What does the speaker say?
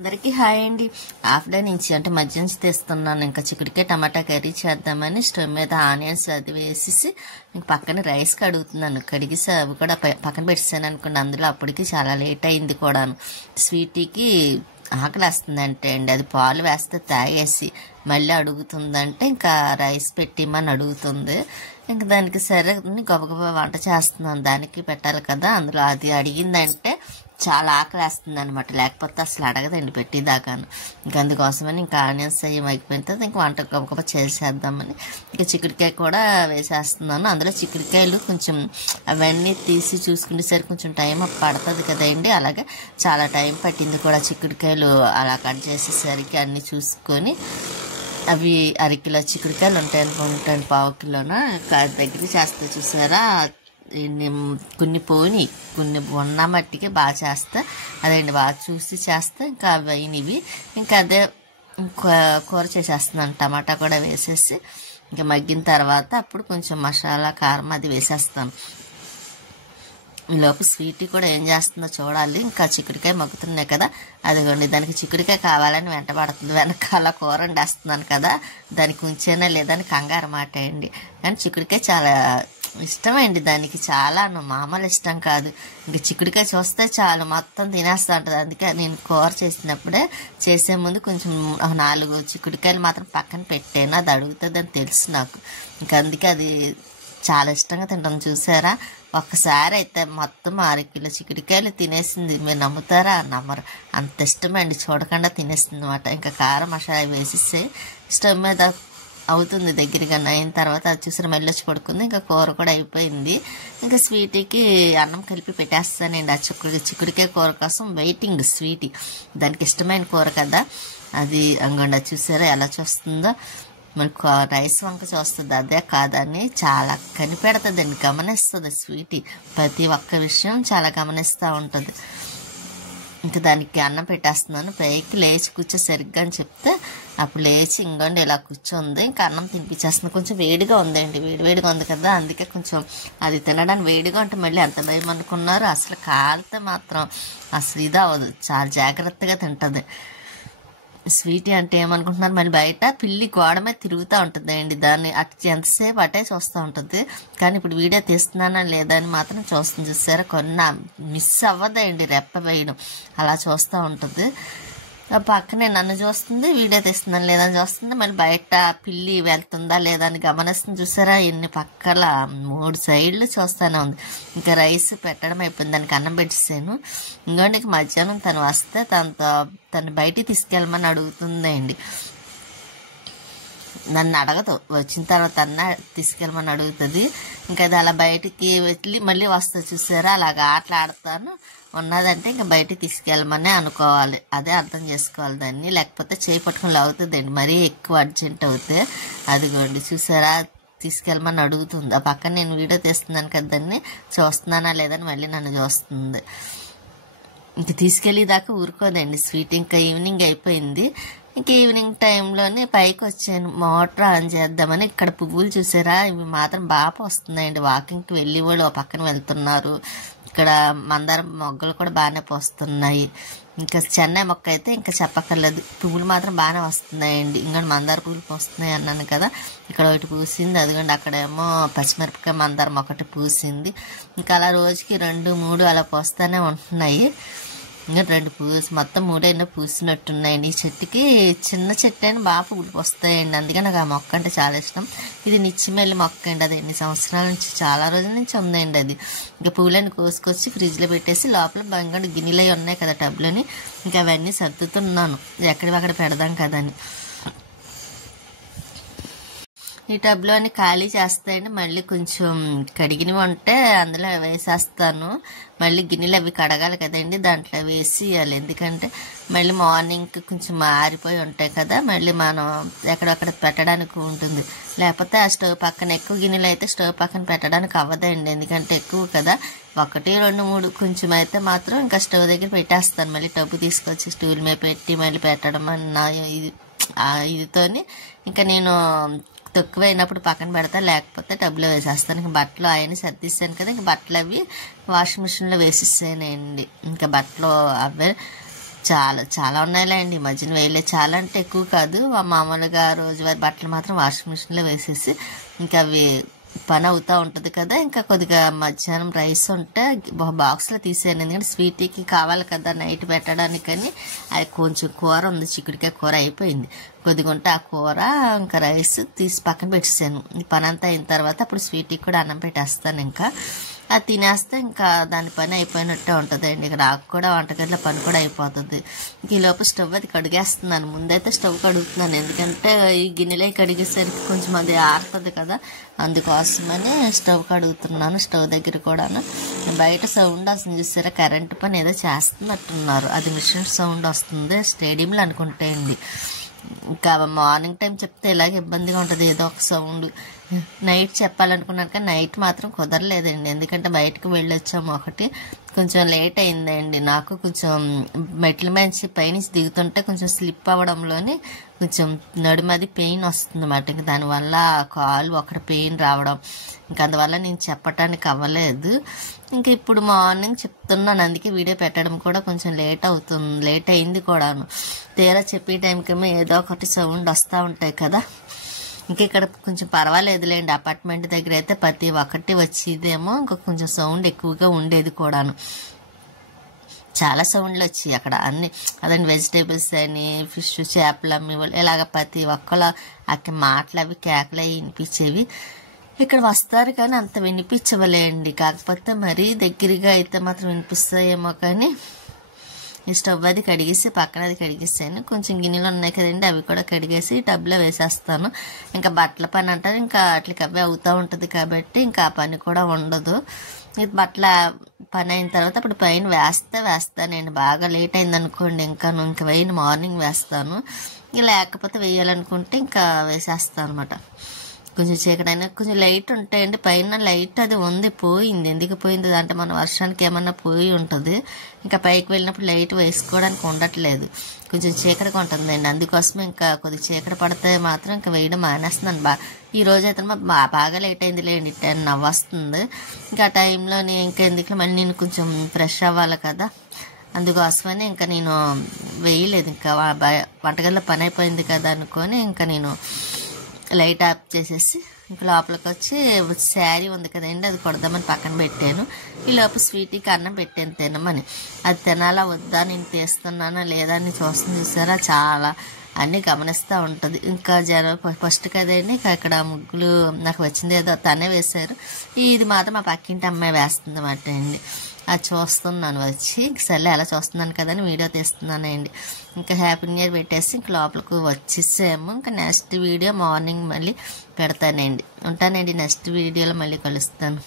అందరికీ హాయ్ అండి. Half day నుంచి అంటే మధ్య నుంచి తెస్తున్నాను. ఇంకా చిక్కుడుకాయ టమాటా కర్రీ చేద్దామని స్టవ్ మీద ఆనియన్స్ అది వేసేసి ఇంక పక్కన రైస్ కడుగుతున్నాను. కడిగేసి అవి కూడా పక్కన పెట్టేసాను అనుకోండి. అందులో అప్పటికి చాలా లేట్ అయింది కూడాను. స్వీటీకి ఆకలి వేస్తుందంటే అండి, అది పాలు వేస్తే తాగేసి మళ్ళీ అడుగుతుందంటే ఇంకా రైస్ పెట్టిమని అడుగుతుంది. ఇంక దానికి సరే గబగబా వంట చేస్తున్నాను, దానికి పెట్టాలి కదా. అందులో అది అడిగిందంటే చాలా ఆకలి వేస్తుంది అనమాట, లేకపోతే అసలు అడగదండి పెట్టేదాకాను. ఇంకా అందుకోసమని ఇంకా ఆనియన్స్ అయ్యి మగ్గిపోయిన తర్వాత ఇంకా వంట గబగబా చేసేద్దామని ఇంకా చిక్కుడుకాయ కూడా వేసేస్తున్నాను. అందులో చిక్కుడుకాయలు కొంచెం అవన్నీ తీసి చూసుకునేసరికి కొంచెం టైం పడుతుంది కదండి. అలాగే చాలా టైం పట్టింది కూడా. చిక్కుడుకాయలు అలా కట్ చేసేసరికి అన్నీ చూసుకొని అవి అరకిలో చిక్కుడుకాయలు ఉంటాయి అనుకుంటాను, పావు కిలోన దగ్గర చేస్తే చూసారా. కొన్ని పోని కొన్ని ఉన్న మట్టికి బాగా చేస్తా అదండి, బాగా చూసి చేస్తే ఇంకా అవి అయినవి. ఇంకా అదే కూర చేసేస్తున్నాను. టమాటా కూడా వేసేసి ఇంకా మగ్గిన తర్వాత అప్పుడు కొంచెం మసాలా కారం అది వేసేస్తాను. ఈలోపు స్వీటీ కూడా ఏం చేస్తుందో చూడాలి. ఇంకా చిక్కుడుకాయ మగ్గుతున్నాయి కదా, అదిగోండి దానికి చిక్కుడుకాయ కావాలని వెంటబడుతుంది. వెనకాల కూర వండేస్తున్నాను కదా, దానికి ఉంచేనా లేదని కంగారు మాట అండి. కానీ చిక్కుడుకాయ చాలా ఇష్టమండి దానికి, చాలా మామూలు ఇష్టం కాదు. ఇంకా చిక్కుడుకాయ చూస్తే చాలు మొత్తం తినేస్తూ ఉంటుంది. అందుకే నేను కూర చేసినప్పుడే చేసే ముందు కొంచెం 4 చిక్కుడుకాయలు మాత్రం పక్కన పెట్టాను, అది అడుగుతుందని తెలుసు నాకు. ఇంకా అందుకే అది చాలా ఇష్టంగా తింటాం. చూసారా, ఒక్కసారి అయితే మొత్తం 6 కిలో చిక్కుడుకాయలు తినేసింది. మీరు నమ్ముతారా? నమ్మరు, అంత ఇష్టమండి. చూడకుండా తినేస్తుంది అనమాట. ఇంకా కారం మసాలా వేసేసి స్టవ్ మీద అవుతుంది దగ్గరగా అయిన తర్వాత అది చూసిన మెల్లొచ్చి పడుకుంది. ఇంకా కూర కూడా అయిపోయింది. ఇంకా స్వీటీకి అన్నం కలిపి పెట్టేస్తానండి. ఆ చిక్కుడుకాయ కూర కోసం వెయిటింగ్. స్వీటీ దానికి ఇష్టమైన కూర కదా అది. అంగండి చూసారా ఎలా చూస్తుందో. మనకు రైస్ వంక చూస్తుంది, అదే కాదని చాలా కనిపెడుతుందండి, గమనిస్తుంది స్వీటీ. ప్రతి ఒక్క విషయం చాలా గమనిస్తూ ఉంటుంది. ఇంకా దానికి అన్నం పెట్టేస్తున్నాను. పైకి లేచి కూర్చో సరిగ్గా అని చెప్తే అప్పుడు లేచి ఇంకోండి ఇలా కూర్చోంది. ఇంకా అన్నం తినిపించేస్తుంది. కొంచెం వేడిగా ఉందండి, వేడిగా ఉంది కదా, అందుకే కొంచెం అది తినడానికి వేడిగా ఉంటే మళ్ళీ ఎంత భయం అనుకున్నారు. అసలు కాలితే మాత్రం అసలు ఇది అవ్వదు, చాలా జాగ్రత్తగా తింటుంది. స్వీటీ అంటే ఏమనుకుంటున్నారు, మళ్ళీ బయట పిల్లి గోడ మీద తిరుగుతూ ఉంటుంది అండి. దాన్ని ఎంతసేపు అటే చూస్తూ ఉంటుంది. కానీ ఇప్పుడు వీడియో తీస్తున్నానా లేదా అని మాత్రం చూస్తుంది. చూసారా, కొన్న మిస్ అవ్వదండి రెప్ప వేయడం, అలా చూస్తూ ఉంటుంది. పక్కనే నన్ను చూస్తుంది, వీడియో తీస్తున్నాను లేదని చూస్తుంది. మళ్ళీ బయట పిల్లి వెళ్తుందా లేదా అని గమనిస్తుంది. చూసారా, ఎన్ని పక్కల 3 సైడ్లు చూస్తూనే ఉంది. ఇంకా రైస్ పెట్టడం అయిపోయింది, దానికి అన్నం పెట్టేసాను. ఇంకోండి మధ్యాహ్నం తను వస్తే తను బయటికి తీసుకెళ్ళమని అడుగుతుందండి. నన్ను అడగదు, వచ్చిన తర్వాత అన్న తీసుకెళ్ళమని అడుగుతుంది. ఇంకా అది అలా బయటికి వెళ్ళి మళ్ళీ వస్తుంది. చూసారా, అలాగా ఆటలాడతాను ఉన్నదంటే ఇంకా బయటికి తీసుకెళ్ళమనే అనుకోవాలి, అదే అర్థం చేసుకోవాలి దాన్ని. లేకపోతే చేయి పట్టుకుని లాగుతుందండి మరీ ఎక్కువ అర్జెంట్ అవుతే. అదిగోండి చూసారా, తీసుకెళ్ళమని అడుగుతుంది. ఆ పక్కన నేను వీడియో తీస్తున్నాను కదా, దాన్ని చూస్తున్నానా లేదని మళ్ళీ నన్ను చూస్తుంది. ఇంక తీసుకెళ్ళేదాకా ఊరుకోదండి స్వీట్. ఇంకా ఈవినింగ్ అయిపోయింది. ఇంకా ఈవినింగ్ టైంలోనే పైకి వచ్చాను మోటార్ ఆన్ చేద్దామని. ఇక్కడ పువ్వులు చూసారా, ఇవి మాత్రం బాగా వస్తున్నాయండి. వాకింగ్కి వెళ్ళి వాళ్ళు ఆ పక్కన వెళ్తున్నారు. ఇక్కడ మందారం మొగ్గలు కూడా బాగానే పోస్తున్నాయి. ఇంకా చెన్నై మొక్క అయితే ఇంకా చెప్పక్కర్లేదు, పువ్వులు మాత్రం బాగానే వస్తున్నాయండి. ఇంకా మందార పువ్వులు పోస్తున్నాయి అన్నాను కదా, ఇక్కడ ఒకటి పూసింది. అదిగోండి అక్కడేమో పచ్చిమిరపకాయ మందారం ఒకటి పూసింది. ఇంకా అలా రోజుకి 2, 3 అలా పోస్తూనే ఉంటున్నాయి. ఇంకా 2 మొత్తం 3 పూసినట్టున్నాయండి. ఈ చెట్టుకి చిన్న చెట్టు అయినా బాగా పువ్వులు వస్తాయండి, అందుకే నాకు ఆ మొక్క అంటే చాలా ఇష్టం. ఇది నిచ్చిమెల్లి మొక్క అండి, అది ఎన్ని సంవత్సరాల నుంచి, చాలా రోజుల నుంచి ఉందండి అది. ఇంకా పువ్వులని కోసుకొచ్చి ఫ్రిడ్జ్లో పెట్టేసి లోపల బంగారు గిన్నెలు అవి ఉన్నాయి కదా టబ్లోని, ఇంకా అవన్నీ సర్దుతున్నాను ఎక్కడివక్కడ పెడదాం కదని. ఈ టబ్లో అన్ని ఖాళీ చేస్తాయండి. మళ్ళీ కొంచెం కడిగినవి ఉంటే అందులో వేసేస్తాను. మళ్ళీ గిన్నెలు అవి కడగాలి కదండి, దాంట్లో వేసి ఇవ్వాలి. ఎందుకంటే మళ్ళీ మార్నింగ్కి కొంచెం మారిపోయి ఉంటాయి కదా, మళ్ళీ మనం ఎక్కడక్కడ పెట్టడానికి ఉంటుంది. లేకపోతే ఆ స్టవ్ పక్కన ఎక్కువ గిన్నెలు అయితే స్టవ్ పక్కన పెట్టడానికి అవ్వదండి, ఎందుకంటే ఎక్కువ కదా. 1, 2, 3 కొంచెం అయితే మాత్రం ఇంకా స్టవ్ దగ్గర పెట్టేస్తాను. మళ్ళీ టబ్బు తీసుకొచ్చి స్టూల్ మీద పెట్టి మళ్ళీ పెట్టడం అన్న ఇదితోని ఇంకా నేను తక్కువైనప్పుడు పక్కన పెడతా, లేకపోతే టబ్లో వేసేస్తాను. ఇంకా బట్టలు అవన్నీ సర్దిస్తాను కదా, ఇంకా బట్టలు అవి వాషింగ్ మిషన్లో వేసేసానండి. ఇంకా బట్టలు అవే చాలా చాలా ఉన్నాయిలేండి. ఈ మధ్యన వేయలే, చాలా అంటే ఎక్కువ కాదు. మామూలుగా రోజువారి బట్టలు మాత్రం వాషింగ్ మిషన్లో వేసేసి ఇంకా అవి పని అవుతూ ఉంటుంది కదా. ఇంకా కొద్దిగా మధ్యాహ్నం రైస్ ఉంటే బాక్స్లో తీసాను, ఎందుకంటే స్వీట్కి కావాలి కదా నైట్ పెట్టడానికని. అది కొంచెం కూర ఉంది, చిక్కుడుకాయ కూర అయిపోయింది కొద్దిగా ఉంటే, ఆ కూర ఇంకా రైస్ తీసి పక్కన పెట్టేసాను. ఈ పని అంతా అయిన తర్వాత అప్పుడు స్వీట్కి కూడా అన్నం పెట్టేస్తాను. ఇంకా అది తినేస్తే ఇంకా దాని పని అయిపోయినట్టే ఉంటుందండి. ఇక్కడ నాకు కూడా వంటగదిలో పని కూడా అయిపోతుంది. ఇంక ఈలోపు స్టవ్ అది కడిగేస్తున్నాను. ముందైతే స్టవ్ కడుగుతున్నాను, ఎందుకంటే ఈ గిన్నెలే కడిగేసరికి కొంచెం అది ఆరుతుంది కదా, అందుకోసమని స్టవ్ కడుగుతున్నాను. స్టవ్ దగ్గర కూడాను బయట సౌండ్ వస్తుంది చూసారా, కరెంట్ పని ఏదో చేస్తున్నట్టున్నారు. అది మిషన్ సౌండ్ వస్తుంది స్టేడియంలో అనుకుంటే అండి. ఇంకా మార్నింగ్ టైం చెప్తే ఇలాగ ఇబ్బందిగా ఉంటుంది, ఏదో ఒక సౌండ్. నైట్ చెప్పాలనుకున్నాను కానీ నైట్ మాత్రం కుదరలేదండి, ఎందుకంటే బయటకు వెళ్ళొచ్చాము. ఒకటి కొంచెం లేట్ అయిందండి నాకు, కొంచెం మెట్ల మంచి పైనుంచి దిగుతుంటే కొంచెం స్లిప్ అవ్వడంలోని కొంచెం నడుమది పెయిన్ వస్తుంది అన్నమాట. ఇంక దానివల్ల కాలు ఒకటి పెయిన్ రావడం, ఇంకా అందువల్ల నేను చెప్పటానికి అవ్వలేదు. ఇంకా ఇప్పుడు మార్నింగ్ చెప్తున్నాను, అందుకే వీడియో పెట్టడం కూడా కొంచెం లేట్ అయింది కూడాను. తీరా చెప్పే టైంకేమో ఏదో ఒకటి సౌండ్ వస్తూ ఉంటాయి కదా. ఇంకా ఇక్కడ కొంచెం పర్వాలేదులేండి, అపార్ట్మెంట్ దగ్గర అయితే ప్రతి ఒక్కటి వచ్చేదేమో, ఇంకా కొంచెం సౌండ్ ఎక్కువగా ఉండేది కూడాను. చాలా సౌండ్లు వచ్చాయి అక్కడ అన్ని, అదండి వెజిటేబుల్స్ అని, ఫిష్, చేపలు అమ్మేవాళ్ళు ఇలాగ ప్రతి ఒక్కళ్ళ అక్కడ మాటలు అవి కేకలు అవి వినిపించేవి. ఇక్కడ వస్తారు కానీ అంత వినిపించవలేండి, కాకపోతే మరీ దగ్గరగా అయితే మాత్రం వినిపిస్తాయేమో. కానీ ఈ స్టవ్ అది కడిగేసి పక్కన అది కడిగేసాను. కొంచెం గిన్నెలు ఉన్నాయి కదండి, అవి కూడా కడిగేసి టబ్లో వేసేస్తాను. ఇంకా బట్టల పని అంటారు, ఇంకా వాటికి అవే అవుతూ ఉంటుంది కాబట్టి ఇంకా ఆ పని కూడా ఉండదు. ఇది బట్టల పని అయిన తర్వాత అప్పుడు పైన వేస్తానండి. బాగా లేట్ అయింది అనుకోండి ఇంకా వేయను, మార్నింగ్ వేస్తాను. లేకపోతే వేయాలనుకుంటే ఇంకా వేసేస్తాను అనమాట. కొంచెం చీకటైనా కొంచెం లైట్ ఉంటాయండి, పైన లైట్ అది ఉంది, పోయింది. ఎందుకు పోయింది అంటే మన వర్షానికి ఏమన్నా పోయి ఉంటుంది. ఇంకా పైకి వెళ్ళినప్పుడు లైట్ వేసుకోవడానికి ఉండట్లేదు, కొంచెం చీకటిగా ఉంటుందండి. అందుకోసం ఇంకా కొద్దిగా చీకటి పడితే మాత్రం ఇంకా వేయడం మానేస్తున్నాను. ఈ రోజు అయితే బాగా లేట్ అయింది లేండి, 10 వస్తుంది. ఇంకా ఆ టైంలో ఇంకా ఎందుకు మళ్ళీ నేను కొంచెం ఫ్రెష్ అవ్వాలి కదా, అందుకోసమని ఇంకా నేను వేయలేదు. ఇంకా వంటగదిలో పని అయిపోయింది కదా అనుకొని ఇంకా నేను లైట్ ఆఫ్ చేసేసి ఇంకా లోపలికి వచ్చి శారీ ఉంది కదండి, అది కొడదామని పక్కన పెట్టాను. ఈ లోపు స్వీట్కి అన్నం పెట్టాను తినమని. అది తినాలా వద్దా, నేను తీస్తున్నానా లేదా అని చూసారా, చాలా అన్నీ గమనిస్తూ ఉంటుంది. ఇంకా ఫస్ట్ కదండి, ఇక్కడ ముగ్గులు నాకు వచ్చింది ఏదో తనే వేశారు, ఇది మాత్రం మా పక్కింటి అమ్మాయి వేస్తుంది అన్నమాట అండి. అది చూస్తున్నాను వచ్చి, సర్లే అలా చూస్తున్నాను కదని వీడియో తీస్తున్నానండి. ఇంకా హ్యాపీ న్యూ ఇయర్ పెట్టేసి ఇంక లోపలికి వచ్చేసాము. ఇంకా నెక్స్ట్ వీడియో మార్నింగ్ మళ్ళీ పెడతానండి. ఉంటానండి, నెక్స్ట్ వీడియోలో మళ్ళీ కలుస్తాను.